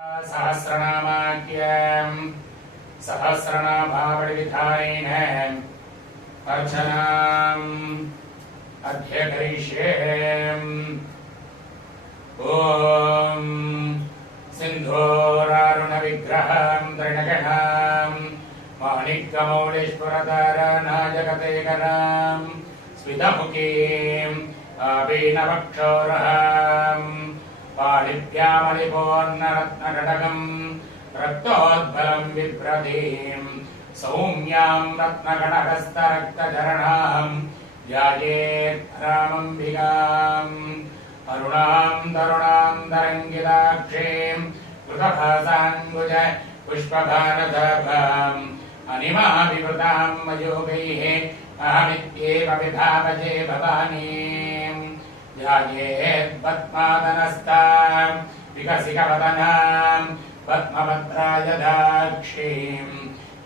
सहस्रनामाख्यं सहस्रनामावलिविधानेन अर्चनाम् अध्यकरिष्ये। ॐ सिन्धूरारुणविग्रहं त्रिणगणां माणिक्यमौलीश्वरतारानायकतेकरां स्मितमुखीं आवीनवक्षोरहां पाणिभ्यामलिपूर्णरत्नघटकम् रक्तोद्बलं बिभ्रतीं सौम्यां रत्नगणहस्तरक्तचरणां ध्यायेत् रामम्बिकाम् अरुणां तरुणां तरङ्गिताक्षीं कृतभासाङ्गुज पुष्पभारतभाम् अनिमाभिवृतां मयोगैः अहमित्येव विभावजे भवानीं ध्यायेत् पद्मादनस्तां विकसितवदनां पद्मभद्रायदाक्षीं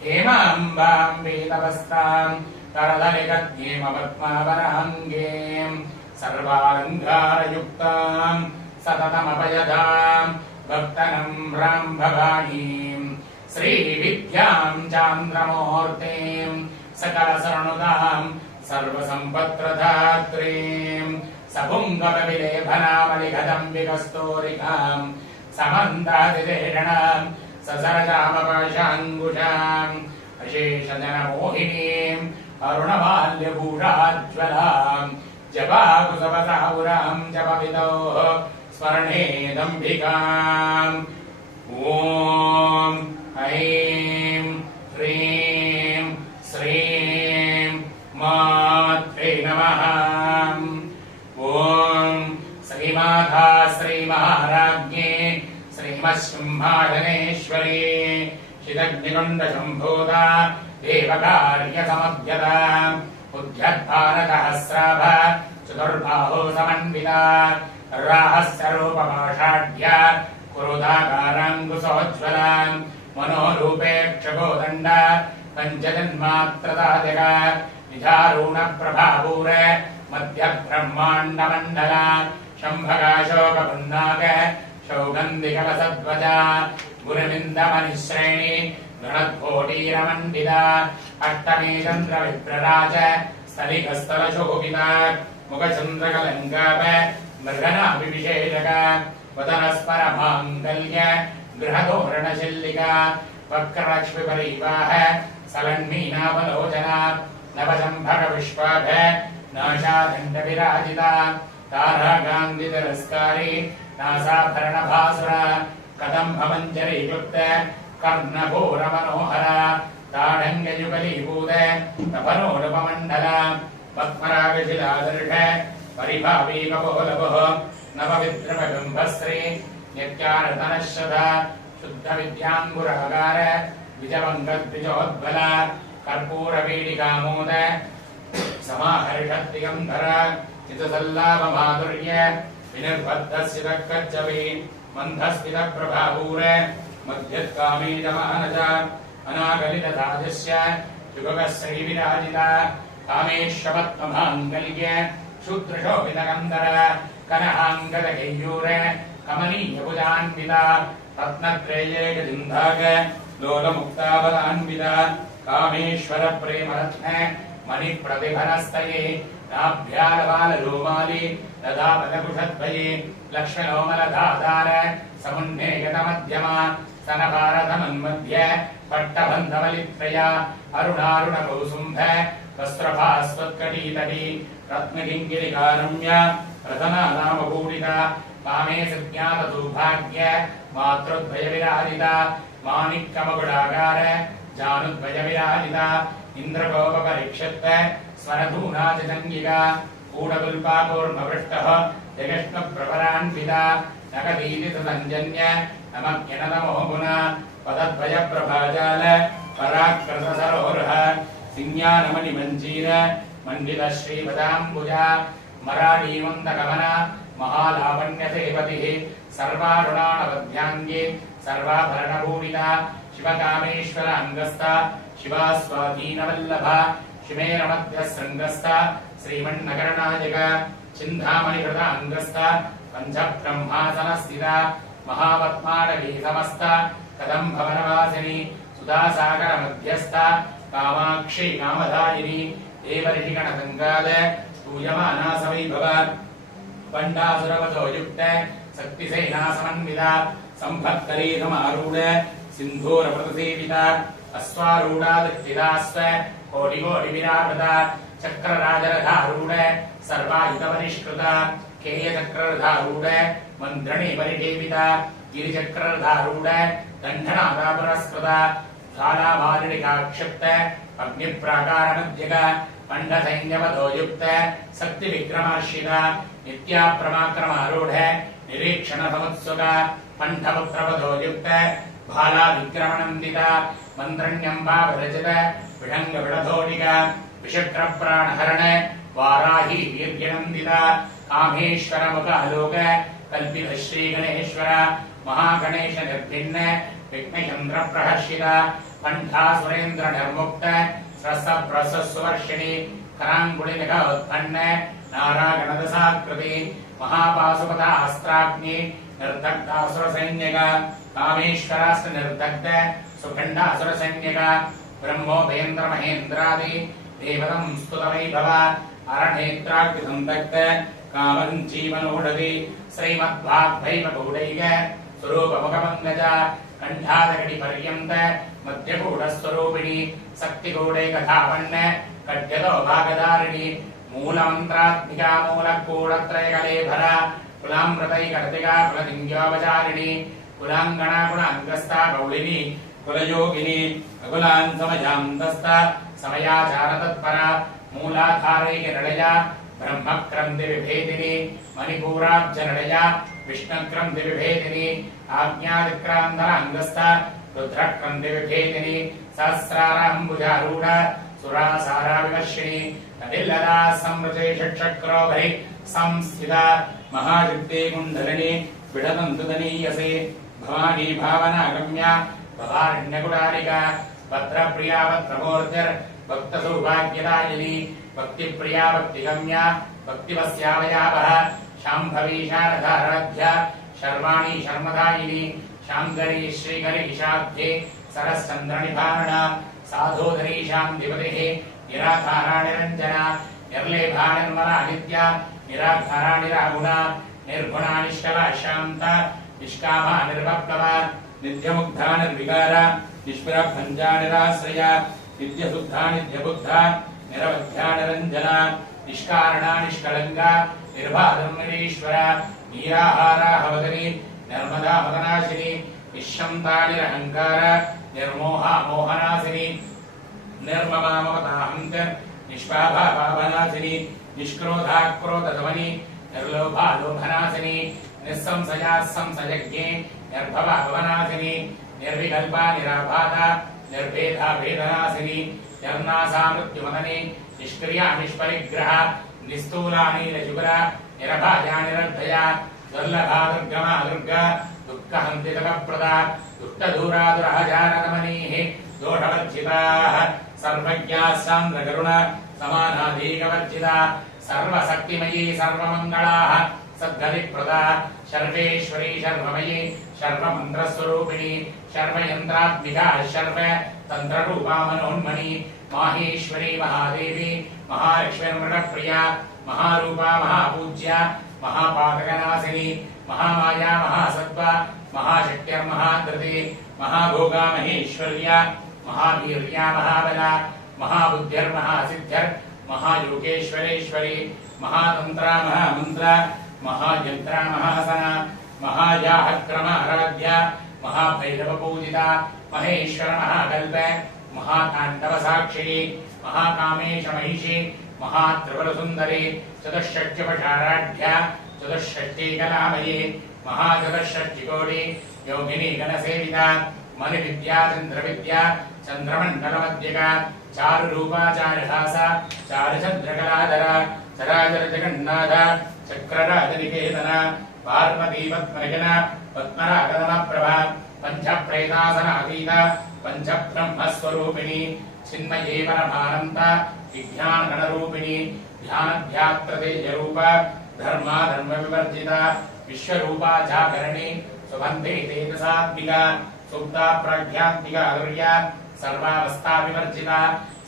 हेमाम्बां वीतवस्तां करदलिकद्येमपद्मावराङ्गीं सर्वालङ्कारयुक्तां सततमभयदां भक्तनम्रां भवानीं श्रीविद्यां चान्द्रमूर्तिं सकलसरणुदां सर्वसम्पत्प्रदात्रीं सपुङ्गवविलेभनामलिगदम्बिकस्तूरिकां समन्तादिदेषणां ससरजामपाशाङ्कुशाम् अशेषजनमोहिनीं अरुणमाल्यभूषाज्वलां जपाकुसवसाहुरां जपविदोः स्मरणेदम्बिकाम् ॐ ऐं ह्रीं श्रीं मात्रे नमः। ॐ श्रीमाता श्रीमहाराज्ञे श्रीमत्सिंहासनेश्वरी शितग्निकुण्डसम्भूता देवकार्यसमभ्यता उद्यद्भारतहस्राभ चतुर्बाहो समन्विता राहस्यरूपभाषाढ्य कुरुदाकाराङ्कुशोज्ज्वला मनोरूपेक्षगोदण्ड पञ्चजन्मात्रदायक निधारूणप्रभापूर मध्यब्रह्माण्डमण्डल शम्भगाशोकपुन्नाक सौगन्धिकलसध्वजा गुरुविन्दमनिश्रेणी गणद्घोटीरमण्डिता अष्टमे चन्द्रविप्रराज स्थलिकस्थलशोभिता मुखचन्द्रकलङ्काप मृगनाभिविशेषक वदनस्परमाङ्गल्य गृहतोरणशिल्लिका वक्रलक्ष्मीपरिवाह सलन्मीनावलोचना नवचम्भकविश्वाभ नाशादण्डविराजिता तारागान्धितिरस्कारी नासाभरणभासुर कदम्बमञ्जरीयुक्त कर्णघोरमनोहर ताडङ्गयुगलीभूत तपनोडपमण्डल पद्मरागशिलादर्श परिभावी कपोलभुः नवविद्रवगम्भश्री नित्यारतनश्रदा शुद्धविद्याङ्गुरागार द्विजवङ्गद्विजोद्बल कर्पूरवीडिकामोद समाहर्षद्दिगन्धर चितसल्लाभमाधुर्य विनिर्बद्धस्थितकच्चवी मन्धस्थितप्रभापूर मध्यत्कामेजमानज अनागलितधाजस्य युगश्रीविराजिता कामेश्वपद्ममाङ्गल्य शूद्रशोभितकन्दर कनहाङ्गदकेयूर कमनीयभुजान्विता रत्नत्रयेकजिन्धाक लोलमुक्ताबलान्विता कामेश्वरप्रेमरत्न मणिप्रतिभनस्तये नाभ्यालबालरोमाली लदापदकुशद्वये लक्ष्मणोमलधाधार समुन्नेगतमध्यमा स्तनभारतमन्मध्य पट्टबन्धवलित्रया अरुणारुणकौसुम्भ वस्त्रभास्वत्कटीतटी रत्नकिङ्किलिकारम्य रतनानामभूषिता कामे सज्ञातदुर्भाग्य मातृद्वयविराजिता माणिक्यमकुडाकार जानुद्वयविराजिता इन्द्रकोपपरिक्षत्त स्वरधूनाचजङ्गिका कूटकुल्पाकूर्मवृष्टः जगष्णप्रभरान्विता नखदीदितसञ्जन्य नमज्ञनतमोगुणा पदद्वयप्रभाजाल पराकृतसरोरः सिंज्ञानमणिमञ्जीर मण्डितश्रीपदाम्बुजा मराडीमन्दगमन महालावण्यसेवतिः सर्वारुणानवध्याङ्गी सर्वाभरणभूषिता शिवकामेश्वर अङ्गस्था शिवास्वाधीनवल्लभा शिवेरमध्यशृङ्गस्था श्रीमन्नगरनायक चिन्तामणिकृत अङ्गस्था पञ्चब्रह्मासनस्थिता महापद्माडवी समस्त कदम्भवनवासिनी सुधासागर मध्यस्थ कामाक्षी कामधायिनी देवर्षिगणसङ्गाद पूजमाना सवैभव पंडासुरवधो युक्त शक्तिसेना समन्विता संभक्करी समारूढ सिन्धूरप्रतिसेविता अश्वारूढा दक्षिदास्व कोटिकोटिविरावृता चक्रराजरथारूढ सर्वायुधपरिष्कृता केयचक्ररथारूढ मन्त्रिणी परिसेविता गिरिचक्ररथारूढ दण्डनादा पुरस्कृता ज्वालामालिनिकाक्षिप्त अग्निप्राकारमध्यग पंडसैन्यवधो युक्त शक्तिविक्रमार्षिता नित्याप्रमाक्रमारूढ निरीक्षण समुत्सुक पंडपुत्रवधो युक्त भाला विक्रमणन्दिता मन्त्रण्यम्बा विरचित विढङ्ग विडधोटिका विशक्रप्राणहरण वाराही वीर्यनन्दिता कामेश्वर मुखालोक कल्पित श्रीगणेश्वर महागणेश निर्भिन्न विघ्नचन्द्र प्रहर्षिता कंठासुरेन्द्र निर्मुक्त स्रसप्रसस्वर्षिणी कराङ्गुलिनिक उत्पन्न नारागणदशाकृति महापाशुपता अस्त्राग्नि निर्दग्धासुरसैन्यक कामेश्वरास्त्र निर्दग्ध सुखण्डासुरसैन्यक ब्रह्मोपेन्द्र महेन्द्रादि देवतं स्तुतवैभव अरणेत्राग्निसन्दग्ध कामञ्जीवनोषधि श्रीमद्वाग्भैवगौडैक स्वरूपमुखपङ्कज कंठादकटिपर्यन्त मध्यगूढस्वरूपिणी शक्तिगूढैकधावन्न कड्यतो भागधारिणी मूलमन्त्रात्मिका मूलकूढत्रयकलेभर कुलामृतैकर्तिका कुललिङ्ग्योपचारिणी कुलाङ्गना गुणाङ्गस्था गौलिनी कुलयोगिनी अकुलान्तमजान्तस्था समयाचारतत्परा मूलाधारैकनिलया ब्रह्मक्रन्दिविभेदिनी मणिपूराब्जनिलया विष्णुक्रन्दिविभेदिनी आज्ञादिक्रान्तराङ्गस्था रुद्रक्रन्दिविभेदिनी सहस्राराम्बुजारूढ सुरासाराविवर्षिणी कटिल्लदा संवृते षट्चक्रोपरि संस्थिता महायुक्ते कुण्डलिनी विडदन्तुदनीयसे भवानी भावनागम्या भवारण्यकुटारिका भद्रप्रिया भद्रमूर्तिर्भक्तसौभाग्यदायिनी भक्तिप्रिया भक्तिगम्या भक्तिवस्यावयावः शाम्भवी शारदाराध्य शर्वाणी शर्मदायिनी शाङ्करी श्रीकरी ईशाब्धे सरश्चन्द्रनिभारणा साधोदरी शान्तिपतिः निराधारा निरञ्जना निर्लेभा निर्मला नित्या निराधारा निरागुणा निर्गुणा निष्कला शान्ता निष्कामा निर्वप्लवा नित्यमुग्धा निर्विकारा निष्प्रभञ्जा निराश्रया नित्यशुद्धा नित्यबुद्धा निरवध्या निरञ्जना निष्कारणा निष्कलङ्का निर्बाधर्मणीश्वरा नीराहारा हवदनी नर्मदा मदनाशिनी निःशम्ता निरहङ्कार निर्मोहा मोहनाशिनी निर्ममा ममताहन्त निष्पाभा पापनाशिनी निष्क्रोधा क्रोधदमनी निर्लोभा लोभनाशिनी निःसंशया संशयज्ञे निर्भवा भवनाशिनी निर्विकल्पा निराबाधा निर्भेदा भेदनाशिनी निर्नासा मृत्युमदनी निष्क्रिया निष्परिग्रह निस्तूला नीलशुभ्रा निरभाजा निरर्धया दुर्लभा दुर्गमा दुर्गा दुःखहन्तितकप्रदा दुष्टदूरा दुरहजानदमनीः दोषवर्जिताः सर्वज्ञाः सान्द्रकरुणा समानाधीकवर्जिता सर्वशक्तिमयी सर्वमङ्गलाः सद्गतिप्रदा सर्वेश्वरी सर्वमयी सर्वमन्त्रस्वरूपिणी सर्वयन्त्रात्मिका सर्व तन्त्ररूपा मनोन्मणि माहेश्वरी महादेवी महालक्ष्मीर्मृगप्रिया महारूपा महापूज्या महापातकनाशिनी महामाया महासत्त्वा महाशक्तिर्महाधृति महाभोगा महेश्वर्या महावीर्या महाबला महाबुद्धिर्महासिद्धिर् महायोगेश्वरेश्वरी महातन्त्रा महामन्त्रा महायन्त्रा महासना महायाहक्रमाराध्या महाभैरवपूजिता महेश्वर महाकल्प महाताण्डवसाक्षिणी महाकामेश महिषी महात्रिपुरसुन्दरी चतुष्षष्ट्यपचाराढ्या चतुष्षष्टिकलामयी महाचतुष्षष्टिकोटि योगिनी गणसेविता मणिविद्या चन्द्रविद्या चन्द्रमण्डलमध्यका चारुरूपा चारुहासा चारुचन्द्रकलाधरा चराचरजगन्नाथ चक्रराजनिकेतन पार्वती पद्मजना पद्मरागदमप्रभा पञ्चप्रेतासनातीता पञ्चब्रह्मस्वरूपिणी चिन्मये परमानन्द विज्ञानगणरूपिणी ध्यानध्यात्रतेजरूप धर्मा धर्मविवर्जिता विश्वरूपा जागरणे सुबन्धे तेजसात्मिका सुप्ता प्रज्ञात्मिका दुर्या सर्वावस्था विवर्जिता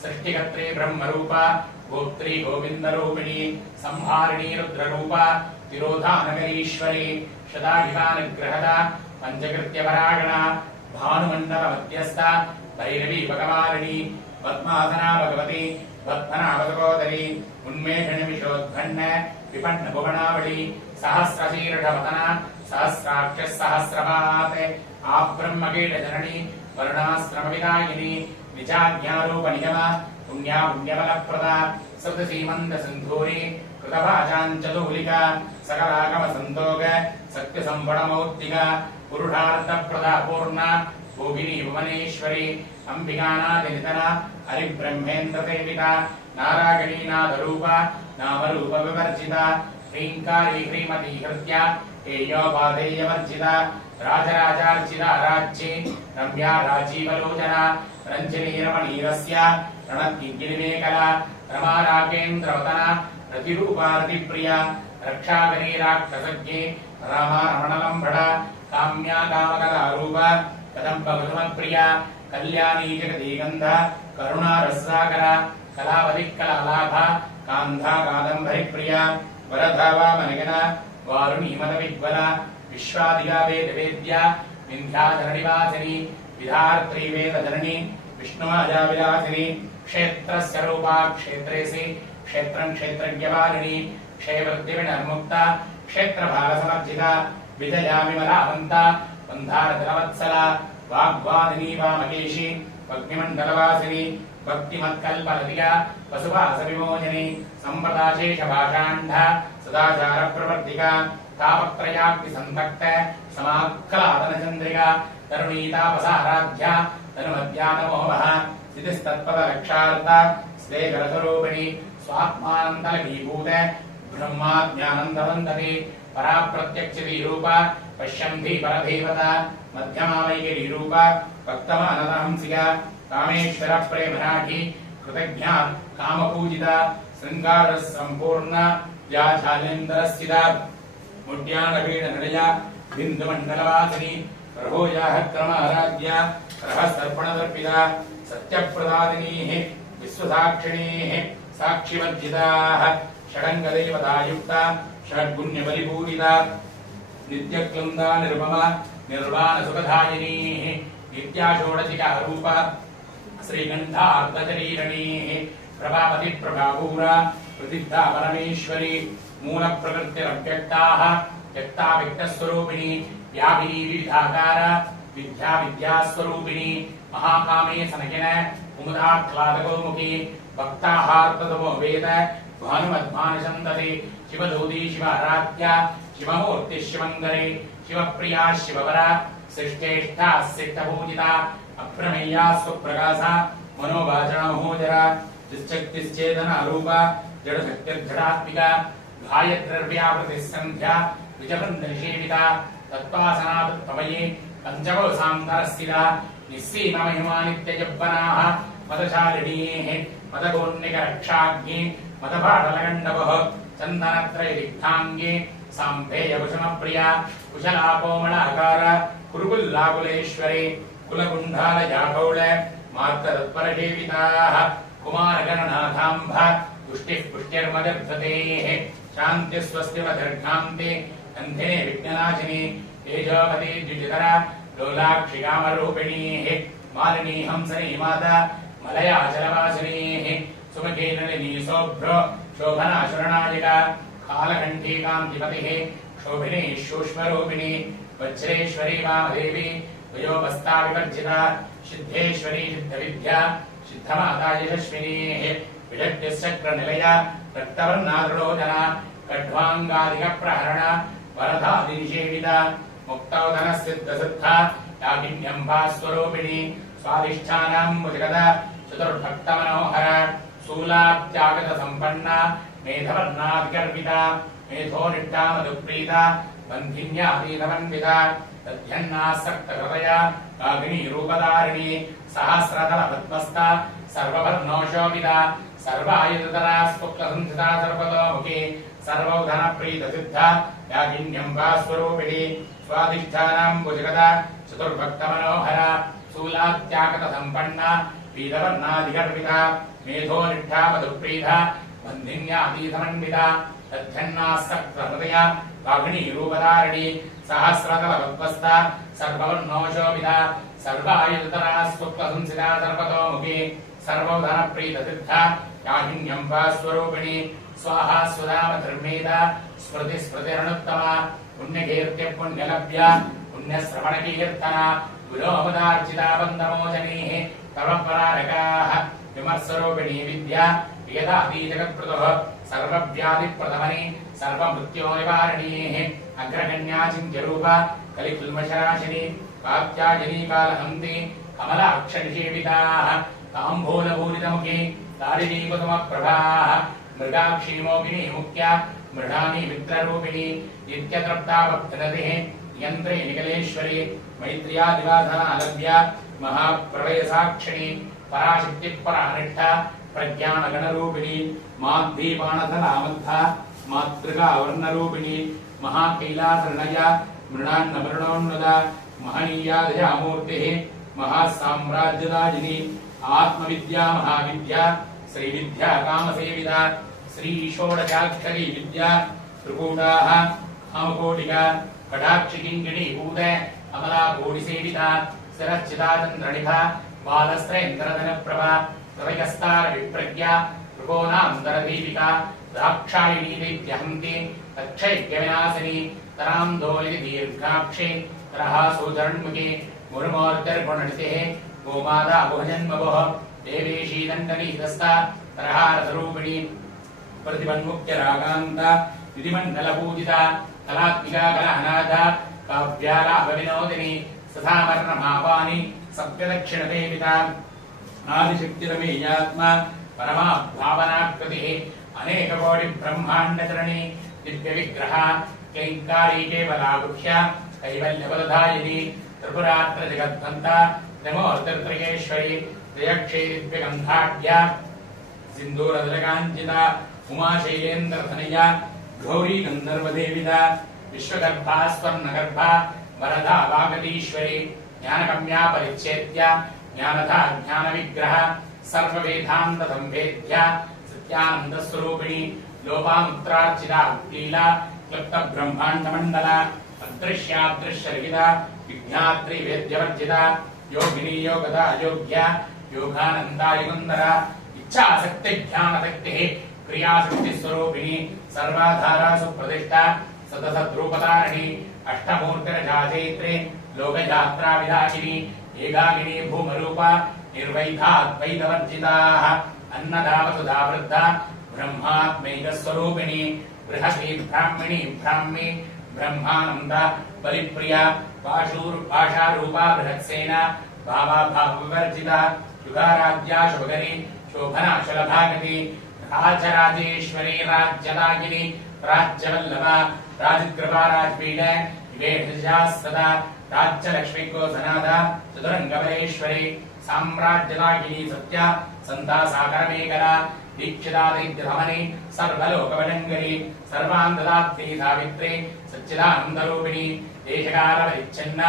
सृष्टिकर्त्री ब्रह्मरूपा गोत्री गोविन्दरूपिणी संहारिणी रुद्ररूपा तिरोधानगरीश्वरी शताधिकानुग्रहदा पञ्चकृत्यपरागणा भानुमण्डलमध्यस्था भैरवी भगवारिणी पद्मासना भगवती पद्मनाभसहोदरी उन्मेषणिमिषोद्भन्न विपन्नभुवनावली सहस्रशीर्षवदना सहस्राक्षः सहस्रपात् आब्रह्मकीटजननी वर्णाश्रमविदायिनी निजाज्ञारूपनिगमा पुण्या पुण्यफलप्रदा सप्तसीमन्तसिन्धूरी कृतभाषाञ्चतुलिका सकलागमसन्तोग सत्यसम्पणमौक्तिका पुरुषार्थप्रदा पूर्णा भोगिनी भुवनेश्वरी अंबिकानादिनितना हरिब्रह्मेन्द्रसेविता नारायणीनाथरूपा नामरूपविवर्जिता ह्रीङ्कारी ह्रीमती हृत्या हेयोपादेयवर्जिता राजराजार्चिता राज्ये रम्या राजीवलोचना रञ्जनी रमणीरस्य रणद्गिरिमेकला रमाराकेन्द्रवदना रतिरूपा रतिप्रिया रक्षाकरी राक्षसज्ञे रामा रमणलम्भडा काम्या कामकलारूपा कदम्बमधुमप्रिया कल्याणी जगदीगन्ध करुणारसागरा कलावती कलालाभा कान्धा कादम्बरिप्रिया वरधा वामनगना वारुणी मदविद्वला विश्वादिगा वेदवेद्या विन्ध्याधरणिवासिनी विधात्री वेदधरणी विष्णुमाजाविलासिनी क्षेत्रस्य रूपा क्षेत्रेसि क्षेत्रं क्षेत्रज्ञपालिनी क्षेवृत्तिविनर्मुक्ता क्षेत्रभारसमर्जिता विजया विमलावन्ता वन्धारजलवत्सला वाग्वादिनी वामकेशी अग्निमण्डलवासिनी भक्तिमत्कल्पलतिका वसुवासविमोचनी सम्प्रदाशेषभाषाण्डा सदाचारप्रवर्तिका तापत्रयाग्निसन्तक्त समाक्लादनचन्द्रिका तरुणीतापसाराध्या तनुमध्यानमोहः स्थितिस्तत्पदरक्षार्था स्वेकरस्वरूपिणी स्वात्मानन्दलभीभूत ब्रह्माज्ञानन्दवन्दते पराप्रत्यक्षितीरूपा पश्यन्ति परदेवता मध्यमावैकरीरूपा भक्तमानदहंसिका कामेश्वरप्रेमनाठी कृतज्ञा कामपूजिता शृङ्गारसम्पूर्णा व्याचालेन्दरस्थिता मुड्यानवीणनिलया बिन्दुमण्डलवासिनी प्रभोजाः क्रमाराध्या रहस्तर्पणदर्पिता सत्यप्रदादिनीः विश्वसाक्षिणीः साक्षिवर्जिताः षडङ्गदेवतायुक्ता षड्गुण्यबलिपूरिता नित्यक्लुन्दा निर्ममा निर्वाणसुखदायिनीः नित्याषोडशिका रूपा श्रीगन्धार्धशरीरणीः प्रभापतिप्रभापूरा प्रसिद्धा परमेश्वरी मूलप्रकृतिरव्यक्ताः व्यक्ता व्यक्तस्वरूपिणी व्यापिनी विविधाकार विद्या विद्यास्वरूपिणी महाकामे सनयन कुमुदाह्लादगोमुखी भक्ताहार्ततमो वेद भानुमद्भानुसन्दते शिवदूती शिवाराध्या शिवमूर्तिः शिवङ्करे शिवप्रिया शिववरा श्रेष्ठा सिद्धपूजिता अप्रमेया स्वप्रकाशा मनोवाचनमहोजरा चिच्चक्तिश्चेतनारूपा जडशक्तिर्जडात्मिका गायत्र्यावृतिस्सन्ध्या विजबन्धनिषेविता तत्त्वासनातत्त्वमयी पञ्चकोशान्तरस्थिता निस्सीममहिमानित्यजब्बनाः मदशालिनीः मदगोर्निकरक्षाज्ञे मदपाटलगण्डवः चन्दनत्रयदिग्धाङ्गे साम्भेयकुसुमप्रिया कुशला कोमलाकार कुरुकुल्लाकुलेश्वरे कुलकुण्डालजागौळ मार्गतत्परसेविताः कुमारगणनाथाम्भ तुष्टिः पुष्ट्यर्मजर्धतेः शान्तिस्वस्तिमदर्घान्ते गन्धिने विघ्ननाशिनी तेजोपति द्विजितरा लोलाक्षिकामरूपिणीः मालिनी हंसनी माता मलयाचलवासिनीः सुमकेनलिनी शोभ्रो शोभना शरणायिका कालकण्ठी कान्तिपतिः शोभिनी सूक्ष्मरूपिणी वज्रेश्वरी वामदेवी द्वयोपस्था विवर्जिता सिद्धेश्वरी सिद्धविद्या सिद्धमाता यशस्विनीः विजट्यश्चक्रनिलया रक्तवर्णादृलोचना कड्वाङ्गाधिकप्रहरण वरदादिनिषेविता मुक्तौधनसिद्धसिद्धा यागिन्यम्भास्वरूपिणी स्वाधिष्ठानाम्बुजगदा चतुर्भक्तमनोहर शूलात्यागतसम्पन्ना मेधवर्णाधिगर्विता मेधोनिष्ठा मधुप्रीता बन्धिन्यादीनवन्विता तद्यन्नासक्तहृदया अग्निरूपधारिणी सहस्रदलपद्मस्था सर्ववर्णोशोभिता सर्वायुधरा स्फुक्लसंस्थिता सर्वतोमुखी सर्वौधन प्रीत सिद्ध यागिन्यं वा स्वरूपिणी स्वादिष्ठानां भुजगद चतुर्भक्त मनोहर शूलात्यागत संपन्न पीतवर्णाधिगर्भिता मेधो निष्ठा मधुप्रीता बन्धिन्यातीतमन्विता तद्धन्नासक्तहृदय वाग्णी रूपधारिणी सहस्रदलवद्वस्ता सर्ववर्णोशोभिता सर्वायुधरा स्वप्नसंसिता सर्वतोमुखी सर्वोधन प्रीतसिद्धा याहिन्यं वा स्वरूपिणी स्वाहा सुधाम धर्मेदा स्मृति स्मृतिरणुत्तमा पुण्यकीर्त्य पुण्यलभ्य पुण्यश्रवणकीर्तना गुरोमुदार्चिता बन्धमोचनीः तव परारकाः विमर्शरूपिणी विद्या वेदादि जगत्प्रदः सर्वव्याधिप्रदमनि सर्वमृत्योनिवारणीः अग्रगण्या चिन्त्यरूपा कलिकुल्मशराशिनी कात्यायनी कालहन्ति कमलाक्षनिषेविताः ताम्बूलपूरितमुखी तारिणीकुसुमप्रभाः मृगाक्षीमोगिनी मुख्या मृडानी मित्ररूपिणी नित्यतृप्तावप्तनतिः यन्त्रे निकलेश्वरी मैत्र्यादिवाधनालभ्य महाप्रलयसाक्षिणी पराशक्तिपरानिष्ठा प्रज्ञानगणरूपिणी माद्दीपाणधरामद्धा मातृका वर्णरूपिणी महाकैलासर्णया मृणान्नमृणोन्नुदा महनीयादयामूर्तिः महासाम्राज्यदायिनी आत्मविद्या महाविद्या श्रीविद्या कामसेविता श्रीषोडशाक्षरी विद्या त्रिकूटाः कामकोटिका कटाक्षिकिङ्किणी भूत अमलाकोटिसेविता शिरश्चिता चन्द्रनिभा बालस्त्रेन्द्रधनप्रभा हृदयस्तारविप्रज्ञा त्रिकोणान्तरदीपिका दाक्षायिनी दैत्यहन्ति तक्षैक्यविनाशिनी तरान्दोलिति दीर्घाक्षी तरहासूचरण्मुखी मुरुमूर्तिर्गुणनिधिः गोमाता गुहजन्मभुः देवेशी दण्डनीतस्ता तरहारसरूपिणी प्रतिपन्मुख्यरागान्ता विधिमण्डलपूजिता कलात्मिका कलानाथा काव्यालापविनोदिनी सदामर्णमापानि सप्तदक्षिणदेविता आदिशक्तिरमेयात्मा परमा भावनाकृतिः अनेककोटिब्रह्माण्डचरणी दिव्यविग्रह क्लैङ्कारी केवलागुह्य कैवल्यबलधायिनी त्रिपुरात्रजगद्भन्ता त्रिमूर्तिर्त्रयेश्वरी त्रयक्षी दिव्यगन्धाढ्या सिन्दूरदलकाञ्चिता उमाशैलेन्द्रधनया गौरी गन्धर्वदेविता विश्वगर्भा स्वर्णगर्भा वरदा वागतीश्वरी ज्ञानगम्या परिच्छेद्य ज्ञानधा ज्ञानविग्रह सर्ववेदान्तसंवेद्य सत्यानन्दस्वरूपिणी लोपामुत्रार्चिता लीला क्लुप्तब्रह्माण्डमण्डला अदृश्यादृश्यरहिता विज्ञात्रिवेद्यवर्जिता योगिनी योगदा योग्या योगानन्दायुगन्धरा इच्छाशक्तिज्ञानशक्तिः क्रियाशक्तिस्वरूपिणी सर्वाधारासु प्रतिष्ठा सतसद्रूपधारिणी अष्टमूर्तिरजाचैत्रे लोकयात्राविधायिनी एकाकिनी भूमरूपा निर्वैधाद्वैतवर्जिताः अन्नदावसुधा वृद्धा ब्रह्मात्मैकस्वरूपिणी बृहती ब्राह्मणी ब्राह्मी ब्रह्मानन्द बलिप्रिया पाशारूपा बृहत्सेना भावाभावविवर्जिता युगाराध्या शुभकरी शोभना शलभागति राजराजेश्वरी राज्यदायिनी राज्यवल्लभा राजकृपा राजपीठ विवेशजा सदा राज्यलक्ष्मी गोधनादा चतुरंगबलेश्वरी साम्राज्यदायिनी सत्या संतासाकरमेकला दीक्षितादिग्रहमणि सर्वलोकवडङ्गरी सर्वान्तदात्री सावित्री सच्चिदानन्दरूपिणी देशकालपरिच्छिन्न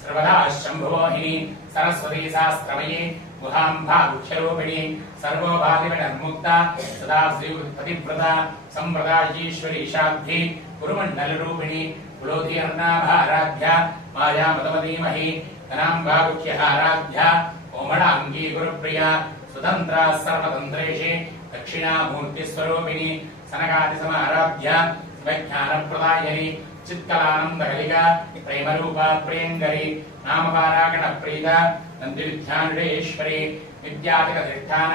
सर्वदा शम्भुमोहिनी सरस्वती शास्त्रमयी मुहाम्भा मुख्यरूपिणी सर्वोपाधिविनिर्मुक्ता सदा श्रीपतिव्रता सम्प्रदायीश्वरी शाब्दी गुरुमण्डलरूपिणी कुलोधीर्नाभाराध्या मायामतमधीमहि कनाम्बामुख्यहाराध्या कोमलाङ्गी गुरुप्रिया स्वतन्त्रा सर्वतन्त्रेषु दक्षिणामूर्तिस्वरूपिणी सनकादिसमाराध्या शिवज्ञानप्रदायिनी चित्कलानन्दकलिका प्रेमरूपा प्रियङ्करी नामपारागणप्रीता नन्दिविद्यानुडेश्वरी विद्याधिकधिष्ठान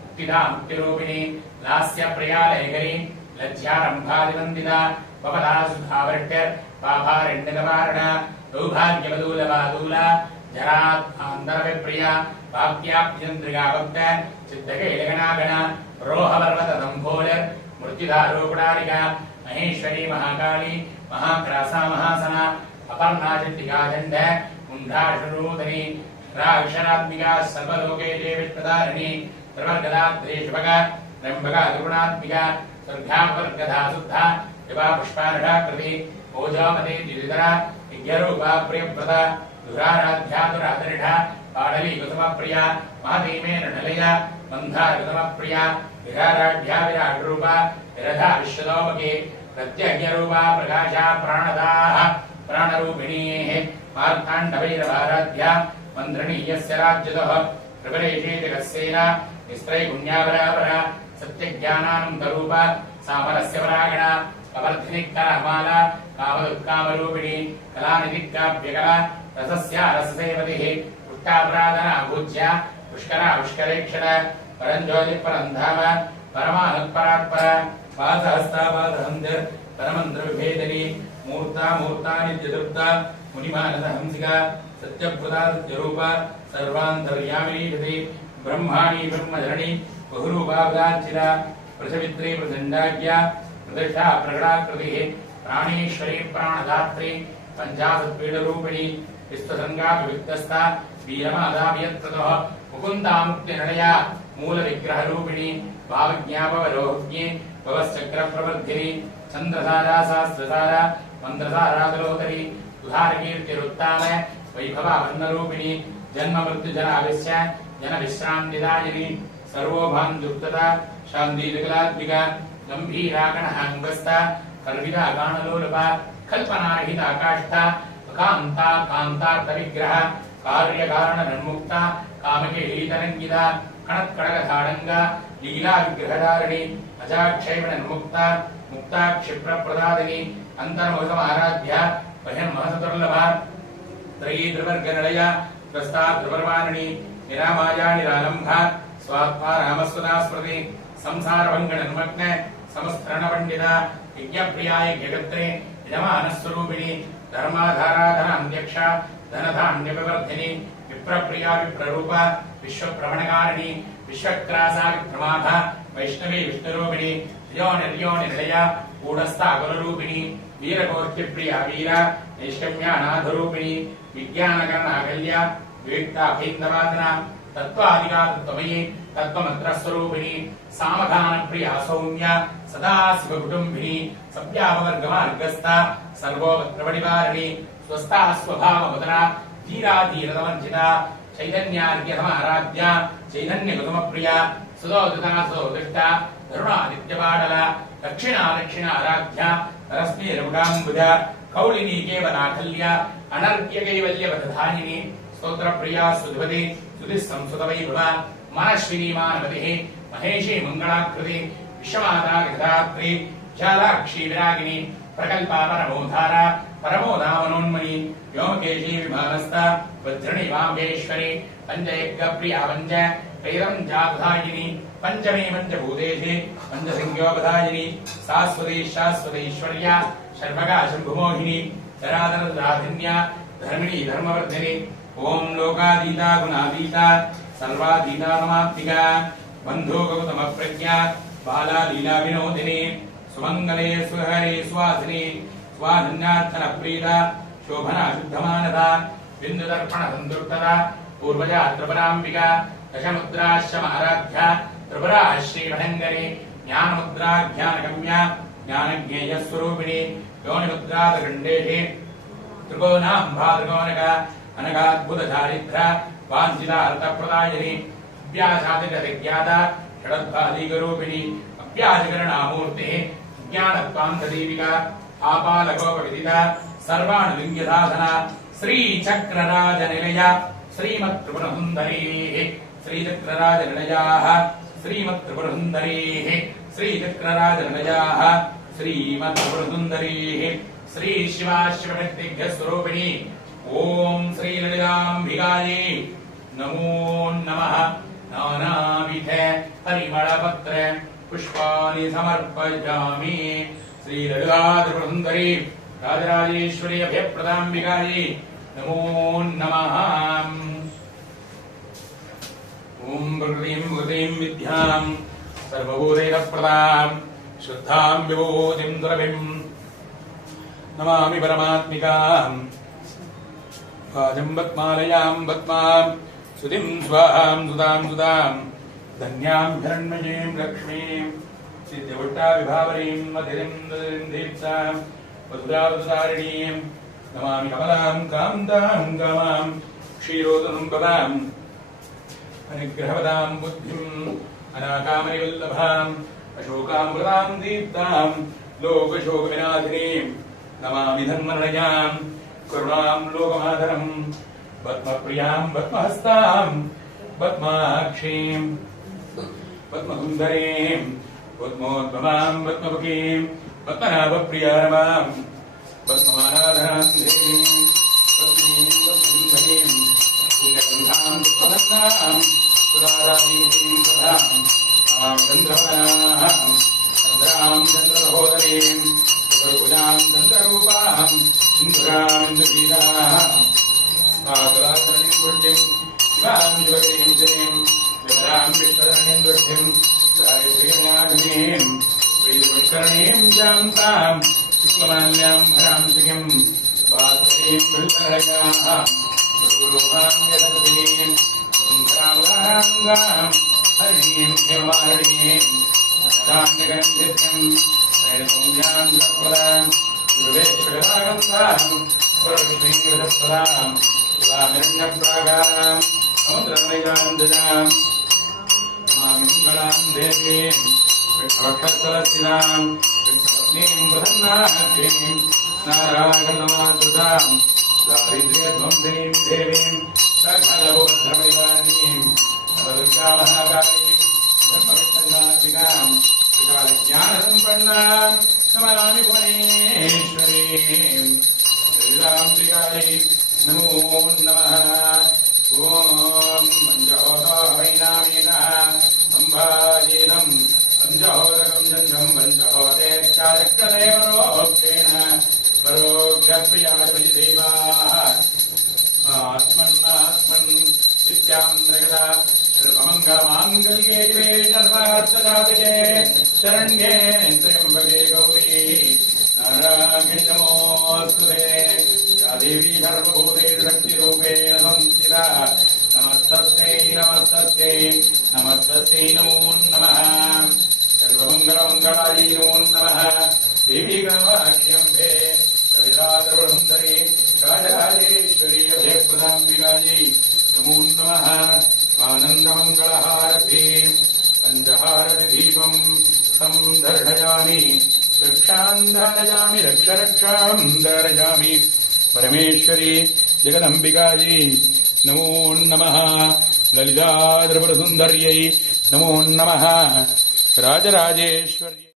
मुक्तिदा मुक्तिरूपिणी लास्यप्रियालयकरी लज्जारम्भादिवन्दिता भवदा सुधावृट्टर् पाभारण्यकवारण सौभाग्यवदूलवादूला जरात्मान्तरविप्रिया वाक्याप्यन्द्रियाभक्त सिद्धकैलगणागण रोहपर्वतदम्भोलर् मृत्युधारोपणारिका महेश्वरी महाकाली महाक्रासा महासना अपर्णाचित्तिकादण्ड कुण्डाशुनूतनी राक्षरात्मिका सर्वलोके विश्वधारिणी त्रिवर्गदात्रेशुभग त्र्यम्बका त्रिगुणात्मिका दुर्गावर्गधा शुद्धा दिवा पुष्पार्हा कृति ओजामते द्विधरा यज्ञरूपा प्रियप्रदा दुराराध्यातुरादरिढा पाडली कुसुमप्रिया महतीमे नडलया मन्धार कुसुमप्रिया विराराढ्या विराटरूपा विरधा विश्वदोमुखी प्रत्यज्ञरूपा प्रकाशा प्राणदाः प्राणरूपिणीः मार्ताण्डभैरवाराध्या मन्त्रिणी यस्य राज्यतः त्रिपुरेशे जगत्सेना निस्त्रैगुण्यावरावरा सत्यज्ञानानन्दरूपा सामरस्य परागणा कवर्धिनी कलहमाला कामदुःकामरूपिणी कलानिधिकाव्यकला रसस्या रससेवतिः पुष्टापराधना पूज्या पुष्करा पुष्करेक्षर परञ्ज्योति परन्धाम परमानुत्परात्पर पादहस्तापादहन्दिर् परमन्त्रविभेदिनी मूर्ता मूर्तानित्यतृप्ता मुनिमानसहंसिका सत्यप्रदा सत्यरूपा सर्वान्तर्यामिनी जति ब्रह्माणि ब्रह्मधरणी बहुरूपावदार्चिता प्रसवित्री प्रचण्डाज्ञा प्रतिष्ठा प्रगणाकृतिः प्राणेश्वरी प्राणदात्री पञ्चाशत्पीडरूपिणी विश्वसङ्गाविविक्तस्था वीरमादावियत्प्रतः मुकुन्दा मुक्तिनिलया मूलविग्रहरूपिणी भावज्ञापवरोहज्ञे भवश्चक्रप्रवर्धिनी चन्द्रसारा शास्त्रसारा मन्त्रसारादलोदरी उदारकीर्तिरुत्ताम वैभवावन्नरूपिणी जन्ममृत्युजनाविश्य जनविश्रान्तिदायिनी सर्वोभान्युक्तता शान्तिविकलात्मिका गम्भीरागणहाङ्गस्ता कर्विदा गाणलोलपा कल्पनारहिता काष्ठा कान्ता कान्तार्थविग्रह कार्यकारणनिर्मुक्ता कामकेलीतरङ्गिता कणत्कडकधाडङ्गा लीलाविग्रहधारिणी अजाक्षैवनिर्मुक्ता मुक्ता क्षिप्रप्रदादिनी अन्तर्मुखमाराध्या बहिर्महसदुर्लभा त्रयी त्रिवर्गनिलया त्रस्ता त्रिपर्वाणिनी निरामाया निरालम्भा स्वात्मा रामस्वदा स्मृति संसारभङ्गनिर्मग्न समस्तरणपण्डिता यज्ञप्रिया यज्ञकर्त्रे यजमानस्वरूपिणी धर्माधाराधनाध्यक्षा धनधान्यविवर्धिनी विप्रप्रिया विप्ररूपा विश्वप्रवणकारिणी विश्वक्रासा विप्रमाभा वैष्णवी विष्णुरूपिणी निर्योनिलया गूढस्था कुलरूपिणी वीरगोष्ठिप्रिया वीरा नैष्कम्यानाथरूपिणी विज्ञानकर्णाकल्या विविक्ता भैन्दवादना तत्त्वादिका तत्त्वमयी तत्त्वमन्त्रस्वरूपिणी सामधानप्रिया सौम्या सदा शिवकुटुम्बिनी सव्यापवर्गमार्गस्था सर्वोपत्रपरिवारिणी स्वस्था स्वभावमदना धीराधीरतमर्जिता चैतन्यार्घ्यसमाराध्या चैतन्यकुसुमप्रिया सुदोदिता सुदोदिष्टा धरुणादित्यपाटला दक्षिणादक्षिणाराध्या रश्मिरमुडाम्बुजा कौलिनी केवलाखल्या अनर्घ्यकैवल्यवदधायिनी स्तोत्रप्रिया सुधुवती सुधिसंस्कृतवैभवा मनश्विनी मानवतिः महेशी मङ्गलाकृति विश्वमाता विधात्री विशालाक्षी विरागिनी प्रकल्पा परमोधारा परमोदामनोन्मणि व्योमकेशी विमानस्था वज्रणी वामेश्वरी पञ्चयज्ञप्रिया पञ्च वैरं जातधायिनी पंचमे पंचभूतेषु पंचसंज्ञोपधायिनी शाश्वती शाश्वतीश्वर्या शर्मगा शम्भुमोहिनी धराधरराधिन्या धर्मिणी धर्मवर्धिनी ओम लोकातीता गुणातीता सर्वातीता समाप्तिका बन्धो गौतमप्रज्ञा बाला लीला विनोदिनी सुमङ्गले सुहरे सुवासिनी स्वाधन्यार्थन प्रीता शोभना शुद्धमानता बिन्दुदर्पण सन्दुष्टता पूर्वजा त्रिपुराम्बिका दशमुद्राश्रमाराध्या त्रिपुरा श्रीमहङ्गरी ज्ञानमुद्रा ज्ञानगम्या ज्ञानज्ञेयस्वरूपिणी योनिमुद्रादखण्डेषु त्रिकोणाम्भा त्रिकोणका अनगाद्भुतचारित्रा वाञ्छितार्थप्रदायिनी अभ्यासादिगतिज्ञाता षडद्भादिकरूपिणी अभ्यासकरणामूर्तिः ज्ञानत्वान्तदीपिका आपालकोपविदिता सर्वाणुलिङ्गसाधना श्रीचक्रराजनिलया श्रीमत्त्रिपुरसुन्दरीः श्रीचक्रराजनिलयाः श्रीमत्त्रिपुरसुन्दरीः श्रीचक्रराजनिलयाः श्रीमत्त्रिपुरसुन्दरीः श्रीशिवाशिवशक्तिभ्यस्वरूपिणी ओम श्रीललिताम्बिकायै नमो नमः। नानाविध परिमलपत्र पुष्पाणि समर्पयामि। श्रीललितात्रिपुरसुन्दरी राजराजेश्वरी अभयप्रदाम्बिकायै नमो नमः। ओम प्रकृतिं प्रकृतिं विद्यां सर्वभूतैकप्रदां शुद्धां विभूतिं दुर्लभिं नमामि परमात्मिकाम्। वाजं पद्मालयां पद्मां सुतिं स्वाहां सुतां सुतां धन्यां हिरण्मयीं लक्ष्मीं सिद्धिवट्टाविभावरीं मधिरिं दीप्तां मधुरावतारिणीं नमामि कमलां कान्तां कामां क्षीरोदनुम्बराम् अनुग्रहवदां बुद्धिम् अनाकामनिवल्लभाम् अशोकामृतां दीप्तां लोकशोकविनाशिनीं नमामि धन्मनयां करुणां लोकमाधरं पद्मप्रियां पद्महस्तां पद्माक्षीं पद्मसुन्दरीं पद्मोद्भवां पद्ममुखीं पद्मनाभप्रियारमां पद्ममानाधरां देवीं पद्मीं पद्मसुन्दरीं पुण्यगन्धां पुष्पगन्धां सुराराधीं प्रभां चन्द्रवनां चन्द्रां चन्द्रसहोदरीं चतुर्भुजां चन्द्ररूपां इन्द्रां इन्द्रशीलां आकलाकरणीं वृष्टिं शिवां शिवतीं श्रीं विमलां विष्णुधरणीं दृष्टिं दारिद्र्यनाशिनीं प्रीतिपुष्करणीं शान्तां शुक्लमाल्यां भरां श्रियं वासरीं बिल्वरयां गुरुरूपां यशस्वीं सुन्दरां हरिणीं हेमवारिणीं नदान्यगन्धित्यं त्रैलपुञ्जां सत्पदां गुरुवेश्वरागन्धां परलक्ष्मीविदस्पदां शिवामिरण्यप्राकारां समुद्रमयजान्दजां मङ्गलां देवीं विष्णुवक्षस्थलस्थितां विष्णुपत्नीं प्रसन्नाक्षीं नारायणमातृतां दारिद्र्यध्वंसिनीं देवीं सकलभुवनधर्मनिवारिणीं नवदुर्गामहाकालीं ब्रह्मविष्णुदिवात्मिकां त्रिकालज्ञानसम्पन्नां नमामि भुवनेश्वरीं श्रीरां प्रियायै नमो नमः ॐ पञ्चहोतो वैनामीनः सम्भाजेनं पञ्चहोदकं जन्मं पञ्चहोदेश्चाचक्रदेवरोक्षेण परोक्षप्रियादेवाः आत्मन्नात्मन् नित्यान्द्रगदा सर्वमङ्गलमाङ्गल्ये शिवे सर्वार्थसाधिके शरण्ये त्र्यम्बके गौरी नारायणि नमोऽस्तुते या देवी सर्वभूतेषु शक्तिरूपेण संस्थिता नमस्तस्यै नमस्तस्यै नमस्तस्यै नमो नमः सर्वमङ्गलमङ्गलायै नमो नमः देवी गवाक्ष्यम्भे ललिताधरवसुन्दरी राजराजेश्वरी अभयप्रदाम्बिकायै नमो नमः आनन्दमङ्गलहारतीं पञ्चहारतिदीपं तं दर्शयामि रक्षां धारयामि रक्षां धारयामि परमेश्वरी जगदम्बिकायै नमो नमः ललिताधरवसुन्दर्यै नमो नमः राजराजेश्वर्यै